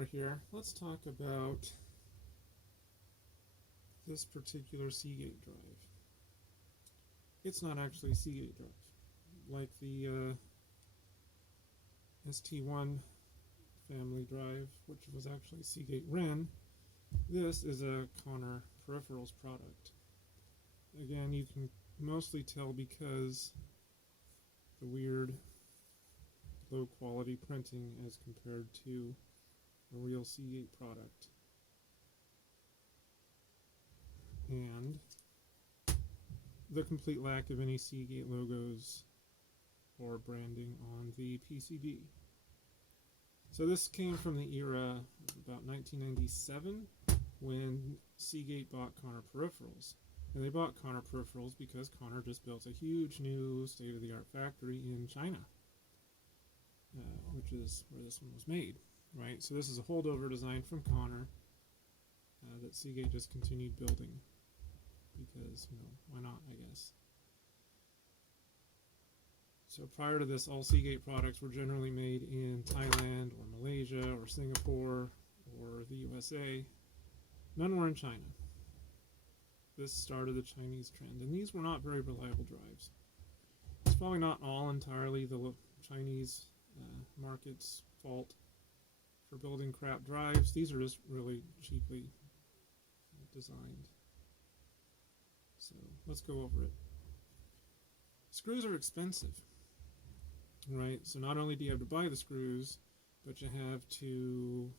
we're here, let's talk about this particular Seagate drive. It's not actually a Seagate drive. Like the ST1 family drive, which was actually Seagate Ren, this is a Connor Peripherals product. Again, you can mostly tell because the weird low quality printing as compared to a real Seagate product. And the complete lack of any Seagate logos or branding on the PCB. So this came from the era of about 1997 when Seagate bought Connor Peripherals. And they bought Connor Peripherals because Connor just built a huge new state-of-the-art factory in China, which is where this one was made, right? So this is a holdover design from Connor that Seagate just continued building because, why not, I guess. So prior to this, all Seagate products were generally made in Thailand or Malaysia or Singapore or the USA. None were in China. This started the Chinese trend, and these were not very reliable drives. It's probably not all entirely the Chinese market's fault for building crap drives. These are just really cheaply designed. So let's go over it. Screws are expensive, right? So not only do you have to buy the screws, but you have to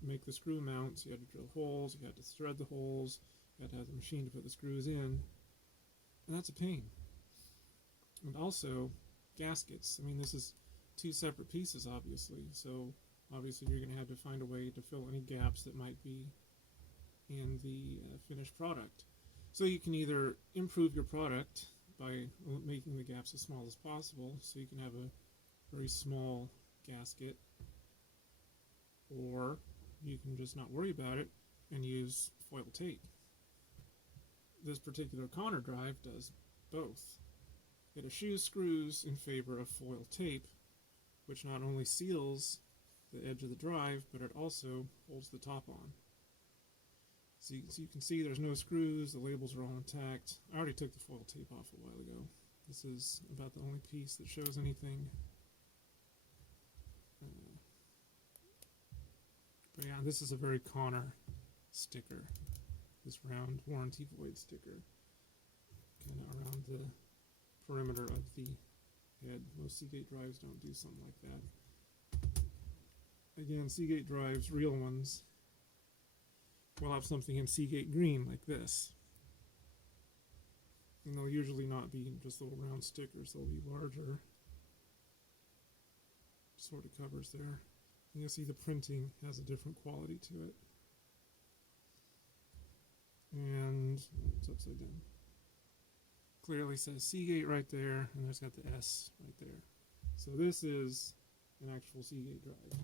make the screw mounts, you had to drill holes, you had to thread the holes, you had to have the machine to put the screws in, and that's a pain. And also, gaskets. I mean, this is two separate pieces, obviously, so obviously you're going to have to find a way to fill any gaps that might be in the finished product. So you can either improve your product by making the gaps as small as possible, so you can have a very small gasket, or you can just not worry about it and use foil tape. This particular Connor drive does both. It eschews screws in favor of foil tape, which not only seals the edge of the drive, but it also holds the top on. So you can see there's no screws, the labels are all intact. I already took the foil tape off a while ago. This is about the only piece that shows anything. But yeah, this is a very Connor sticker, this round warranty void sticker, kind of around the perimeter of the head. Most Seagate drives don't do something like that. Again, Seagate drives, real ones, will have something in Seagate green like this. And they'll usually not be just little round stickers, they'll be larger sort of covers there. And you'll see the printing has a different quality to it. And it's upside down. Clearly says Seagate right there, and there's got the S right there. So this is an actual Seagate drive.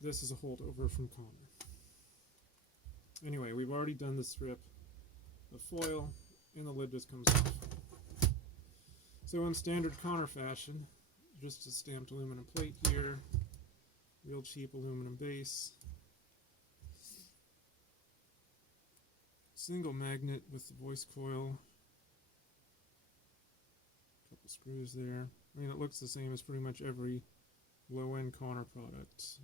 This is a holdover from Connor. Anyway, we've already done the strip of foil, and the lid just comes off. So in standard Connor fashion, just a stamped aluminum plate here, real cheap aluminum base, single magnet with the voice coil, couple screws there. I mean, it looks the same as pretty much every low-end Connor product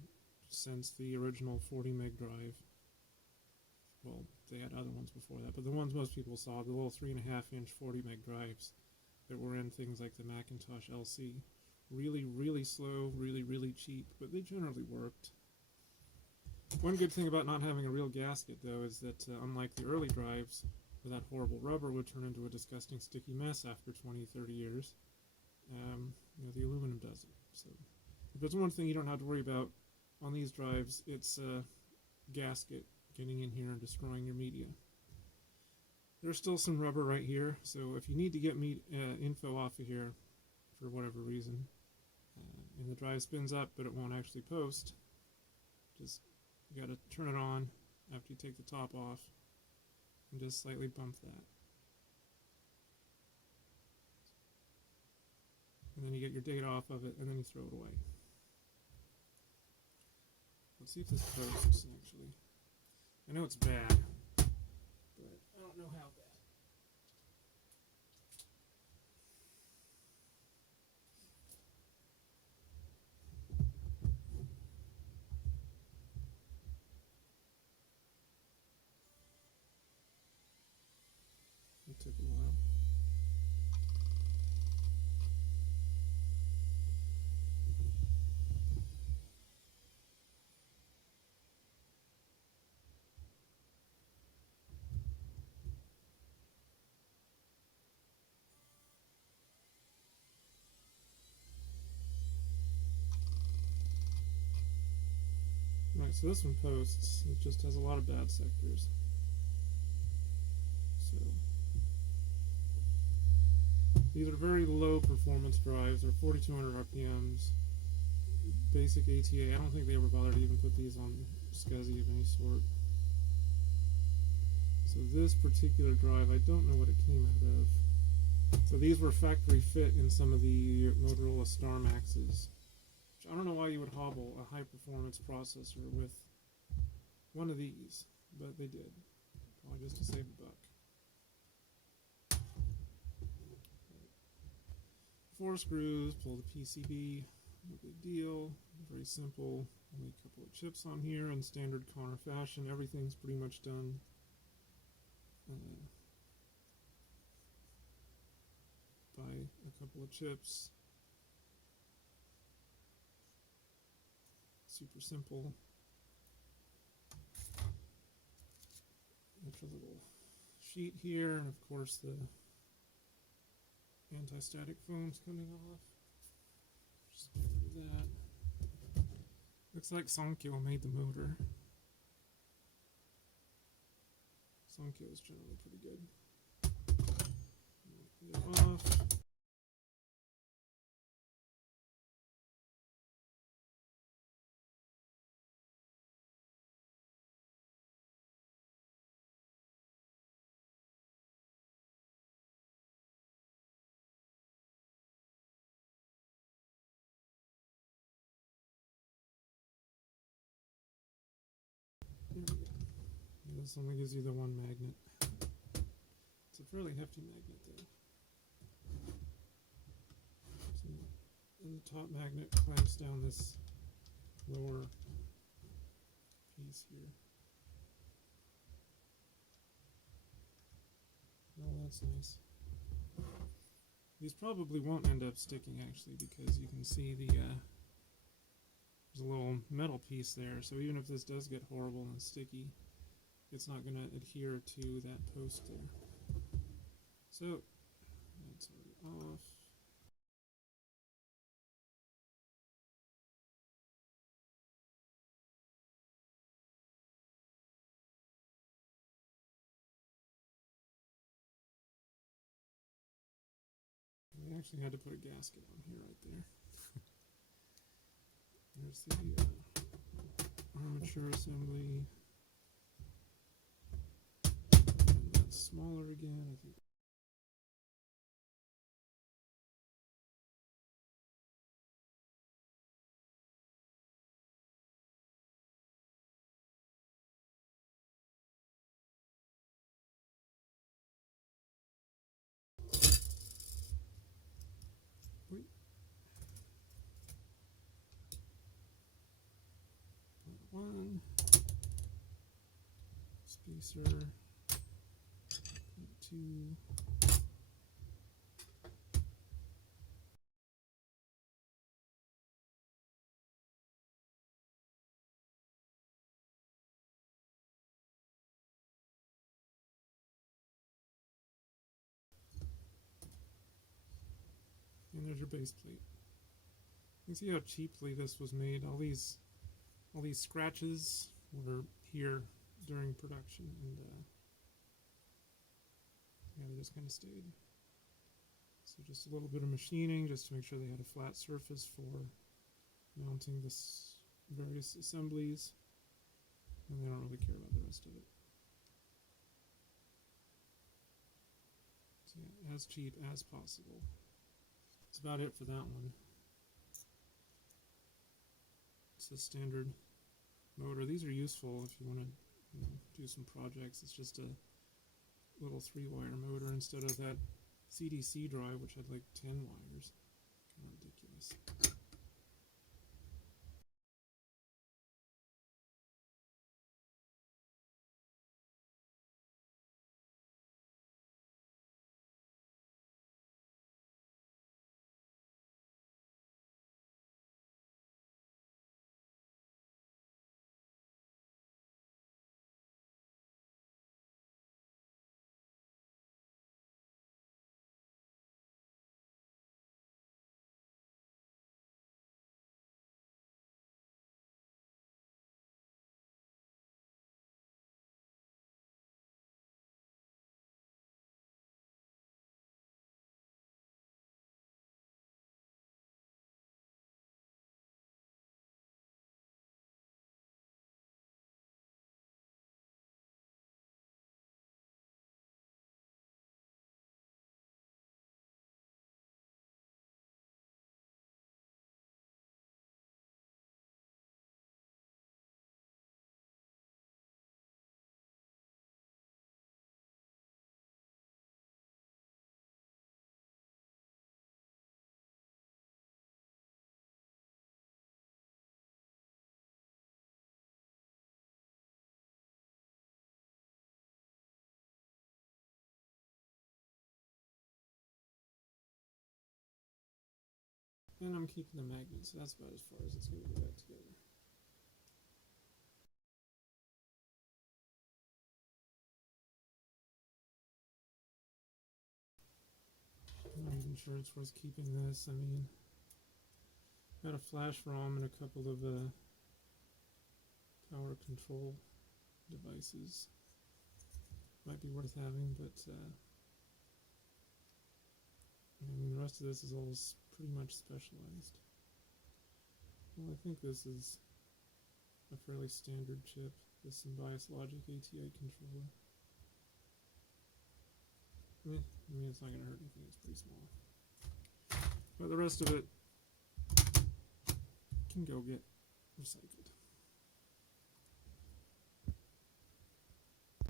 since the original 40 meg drive. Well, they had other ones before that, but the ones most people saw, the little 3.5-inch 40 meg drives that were in things like the Macintosh LC. Really, really slow, really, really cheap, but they generally worked. One good thing about not having a real gasket, though, is that unlike the early drives, where that horrible rubber would turn into a disgusting sticky mess after 20, 30 years, the aluminum doesn't. So, if there's one thing you don't have to worry about on these drives, it's a gasket getting in here and destroying your media. There's still some rubber right here, so if you need to get info off of here for whatever reason, and the drive spins up but it won't actually post, just you got to turn it on after you take the top off and just slightly bump that. And then you get your data off of it and then you throw it away. Let's see if this posts, actually. I know it's bad, but I don't know how bad. It took a while. Right, so this one posts. It just has a lot of bad sectors. So these are very low performance drives. They're 4200 RPMs. Basic ATA. I don't think they ever bothered to even put these on SCSI of any sort. So this particular drive, I don't know what it came out of. So these were factory fit in some of the Motorola Star Maxes. I don't know why you would hobble a high performance processor with one of these, but they did. Probably just to save a buck. 4 screws, pull the PCB, no big deal, very simple. Only a couple of chips on here in standard Connor fashion. Everything's pretty much done. Buy a couple of chips. Super simple. Extra little sheet here, and of course the anti-static foam's coming off. Just get rid of that. Looks like Sonkyo made the motor. Sonkyo is generally pretty good. Get it off. There we go. This only gives you the one magnet. It's a fairly hefty magnet though. So, and the top magnet clamps down this lower piece here. Oh, that's nice. These probably won't end up sticking actually, because you can see the there's a little metal piece there, so even if this does get horrible and sticky, it's not going to adhere to that post there. So, that's already off. We actually had to put a gasket on here right there. There's the armature assembly. And that's smaller again, I think. Wait. One. Spacer. 2. And there's your base plate. You can see how cheaply this was made. All these scratches were here during production, and yeah, they just kind of stayed. So just a little bit of machining just to make sure they had a flat surface for mounting this various assemblies, and they don't really care about the rest of it. So yeah, as cheap as possible. That's about it for that one. It's a standard motor. These are useful if you want to do some projects. It's just a little 3-wire motor instead of that CDC drive, which had like 10 wires. Kind of ridiculous. And I'm keeping the magnet, so that's about as far as it's going to go back together. I'm not even sure it's worth keeping this. I mean, got a flash ROM and a couple of power control devices. Might be worth having, but I mean, the rest of this is all pretty much specialized. Well, I think this is a fairly standard chip, the Symbios Logic ATI controller. I mean, it's not going to hurt anything, it's pretty small. But the rest of it can go get recycled.